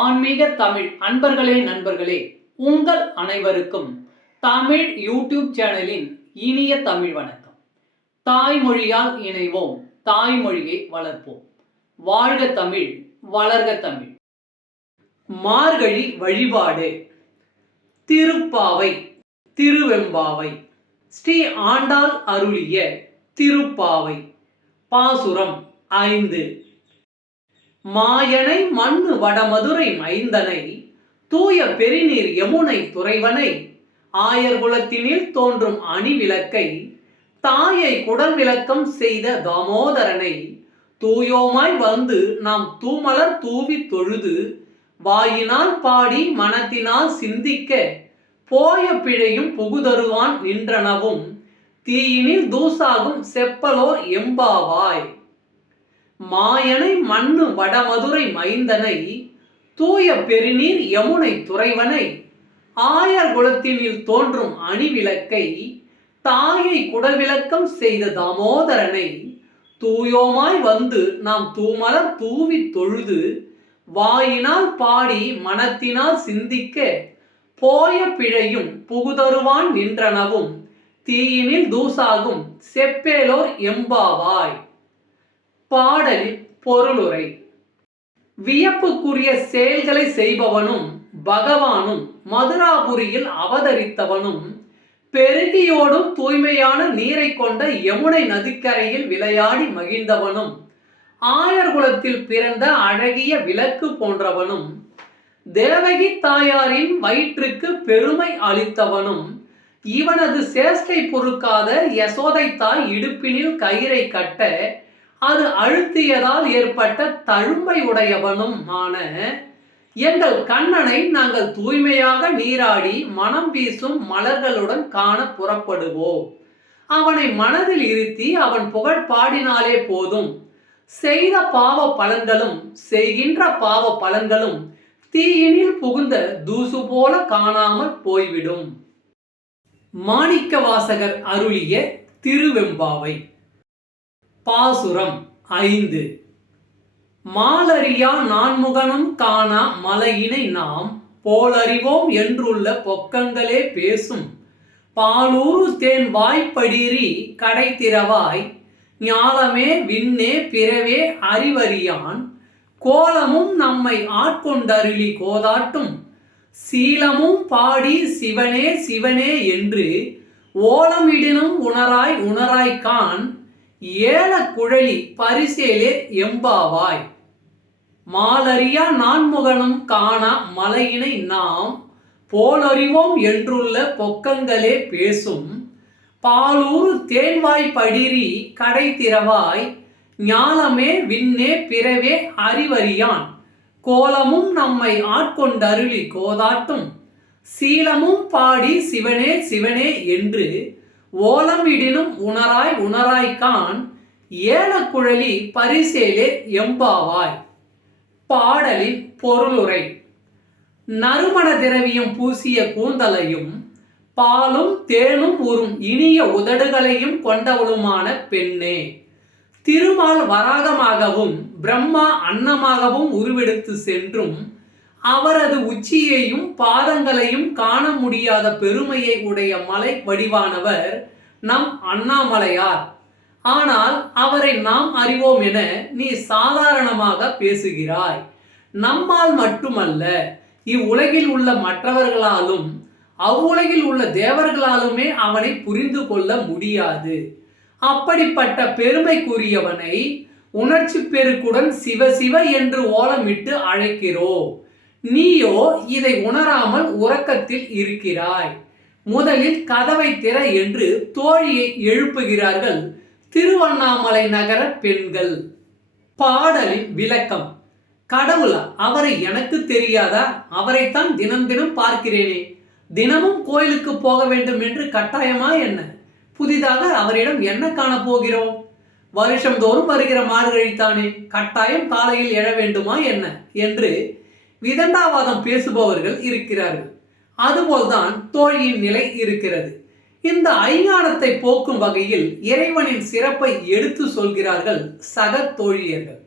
ஆன்மீக தமிழ். அன்பர்களே நண்பர்களே உங்கள் அனைவருக்கும் தமிழ் யூடியூப் சேனலின் இனிய தமிழ் வணக்கம். தாய்மொழியால் இணைவோம். தாய்மொழியை வளர்ப்போம். வாழ்க தமிழ் வளர்க தமிழ். மார்கழி வழிபாடு. திருப்பாவை திருவெம்பாவை. ஸ்ரீ ஆண்டாள் அருளிய திருப்பாவை. பாசுரம் ஐந்து. மாயனை மண்ணு வடமதுரை மைந்தனை தூய பெருநீர் யமுனை துறைவனை ஆயர்குலத்தினில் தோன்றும் அணிவிளக்கை தாயை குடல் விளக்கம் செய்த தாமோதரனை தூயோமாய் வந்து நாம் தூமலர் தூவி தொழுது வாயினால் பாடி மனத்தினால் சிந்திக்க போய பிழையும் புகுதருவான் நின்றனவும் தீயினில் தூசாகும் செப்பலோர் எம்பாவாய். மாயனை மண்ணு வடமதுரை மைந்தனை தூய பெருநீர் யமுனை துறைவனை ஆயர் குலத்தினில் தோன்றும் அணிவிளக்கை தாயை குடவிளக்கம் செய்த தாமோதரனை தூயோமாய் வந்து நாம் தூமலர் தூவி தொழுது வாயினால் பாடி மனத்தினால் சிந்திக்க போய பிழையும் புகுதருவான் நின்றனவும் தீயினில் தூசாகும் செப்பேலோர் எம்பாவாய். பாடலின் பொருளுரை. வியப்புக்குரிய செயல்களை செய்பவனும் பகவானும் மதுராபுரியில் அவதரித்தவனும் பெருகியோடும் தூய்மையான நீரை கொண்ட யமுனை நதிக்கரையில் விளையாடி மகிழ்ந்தவனும் ஆயர்குலத்தில் பிறந்த அழகிய விளக்கு போன்றவனும் தேவகி தாயாரின் வயிற்றுக்கு பெருமை அளித்தவனும் இவனது சேஷ்டை பொறுக்காத யசோதை தாய் இடுப்பினில் கயிறை கட்ட அது அழுத்தியதால் ஏற்பட்ட தழும்பை உடையவனும் ஆன எங்கள் கண்ணனை நாங்கள் தூய்மையாக நீராடி மனம் வீசும் மலர்களுடன் காண புறப்படுவோம். அவனை மனதில் இருத்தி அவன் புகழ் பாடினாலே போதும். செய்த பாவ பலன்களும் செய்கின்ற பாவ பலன்களும் தீயினில் புகுந்த தூசு போல காணாமல் போய்விடும். மாணிக்க வாசகர் அருளிய திருவெம்பாவை. பாசுரம் ஐந்து. மாலறியா நான்முகனும் காணா மலையினை நாம் போலறிவோம் என்றுள்ள பொக்கங்களே பேசும். பாலூரு தேன் வாய்ப்படிரி கடை திறவாய் ஞாலமே விண்ணே பிறவே அறிவறியான். கோலமும் நம்மை ஆட்கொண்டருளி கோதாட்டும். சீலமும் பாடி சிவனே சிவனே என்று ஓலமிடினும் உணராய் உணராய் கான் ஏல குழலி பரிசேலே எம்பாவாய். மாலறியா நான்முகனும் காண மலையினை நாம் போலறிவோம் என்றுள்ள பொக்கங்களே பேசும். பாலூர் தேன்வாய் படிரி கடை திறவாய் ஞானமே விண்ணே பிறவே அறிவறியான். கோலமும் நம்மை ஆட்கொண்டருளி கோதாட்டும். சீலமும் பாடி சிவனே சிவனே என்று ஓலமிடினும் உணராய் உணராய்கான் ஏலக்குழலி பரிசேலே எம்பாவாய். பாடலின் பொருளுரை. நறுமண திரவியம் பூசிய கூந்தலையும் பாலும் தேனும் உறும் இனிய உதடுகளையும் கொண்டவளுமான பெண்ணே. திருமால் வராகமாகவும் பிரம்மா அன்னமாகவும் உருவெடுத்து சென்றும் அவரது உச்சியையும் பாதங்களையும் காண முடியாத பெருமையை உடைய மலை வடிவானவர் நம் அண்ணாமலையார். ஆனால் அவரை நாம் அறிவோம் என நீ சாதாரணமாக பேசுகிறாய். நம்மால் மட்டுமல்ல இவ்வுலகில் உள்ள மற்றவர்களாலும் அவ்வுலகில் உள்ள தேவர்களாலுமே அவனை புரிந்து கொள்ள முடியாது. அப்படிப்பட்ட பெருமைக்குரியவனை உணர்ச்சி பெருக்குடன் சிவ சிவ என்று ஓலமிட்டு அழைக்கிறோம். நீயோ இதை உணராமல் உறக்கத்தில் இருக்கிறாய். முதலில் கதவை திற என்று தோழியை எழுப்புகிறார்கள். திருவண்ணாமலை நகர பெண்கள். பாடலின் விளக்கம். கடவுள் அவரை எனக்கு தெரியாதா? அவரைத்தான் தினம் தினம் பார்க்கிறேனே. தினமும் கோயிலுக்கு போக வேண்டும் என்று கட்டாயமா என்ன? புதிதாக அவரிடம் என்ன காண போகிறோம்? வருஷந்தோறும் வருகிற மார்கழித்தானே கட்டாயம் காலையில் எழ வேண்டுமா என்ன? என்று விதண்டாவாதம் பேசுபவர்கள் இருக்கிறார்கள். அதுபோல்தான் தோழியின் நிலை இருக்கிறது. இந்த ஐஞானத்தை போக்கும் வகையில் இறைவனின் சிறப்பை எடுத்து சொல்கிறார்கள் சக தோழியர்கள்.